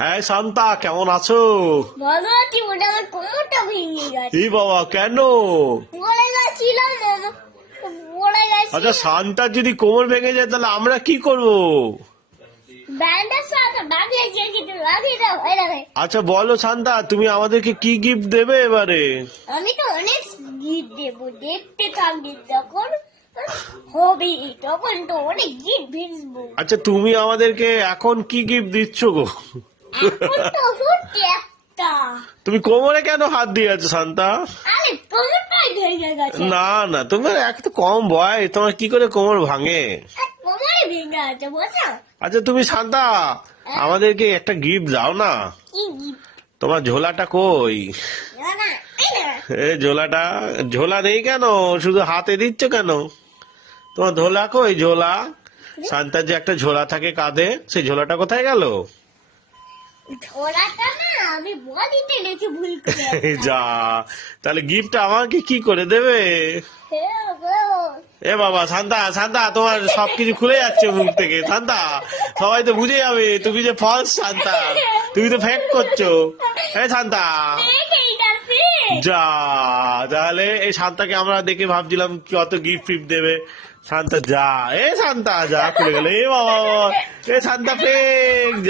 হ্যাঁ শান্তা, কেমন আছো? ভালো আছি, ওটা আমার কোমরটা ভেঙে গেছে। এই বাবা, কেন? পড়ে গেছিলাম পড়ে গেছি। আচ্ছা, শান্তার যদি কোমর ভেঙে যায় তাহলে আমরা কি করব? ব্যান্ডের সাথে লাগিয়েছে, কিন্তু লাগিয়ে দাও, এই দেখে। আচ্ছা বলো শান্তা, তুমি আমাদেরকে কি গিফট দেবে এবারে? আমি তো অনেক গিফট দেবো, দেখতে থাকবি যখন হবে তখন তো অনেক গিফট ভেজবো। আচ্ছা, তুমি আমাদেরকে এখন কি গিফট দিচ্ছ গো? এখন তো হচ্ছে একটা, তুমি কোমরে কেন হাত দিয়ে আছো শান্তা? আরে কোমরটাই ভেঙে গেছে। না না, তোমার এক তো কম বয়স, তোমার কি করে কোমর ভাঙে? কোমরে ভেঙে আছে, বুঝছো? আচ্ছা তুমি শান্তা, আমাদেরকে একটা গিফট দাও না। কি গিফট? তোমার ঝোলাটা কই? না না, এই না। ঝোলাটা, ঝোলা নেই কেন? শুধু হাতে দিচ্ছ কেন? তোমার ঝোলা কই? ঝোলা, শান্তার যে একটা ঝোলা থাকে কাঁধে, সেই ঝোলাটা কোথায় গেল? ঝোলাটা না আমি বডিতে রেখে ভুল করে যা, তাহলে গিফট আমাকে কি করে দেবে? এ বাবা, শান্তা শান্তা, তোমার সবকিছু খুলে যাচ্ছে মুখ থেকে শান্তা। সবাই তো বুঝে যাবে তুমি যে ফলস শান্তা, তুমি তো ফেক করছো। এ শান্তা, যা, তাহলে এই শান্তাকে আমরা দেখে ভাবছিলাম কত গিফট ফিফট দেবে। শান্তা যা, এ শান্তা যা, খুলে গেল। এ বাবা, এ শান্তা ফেক।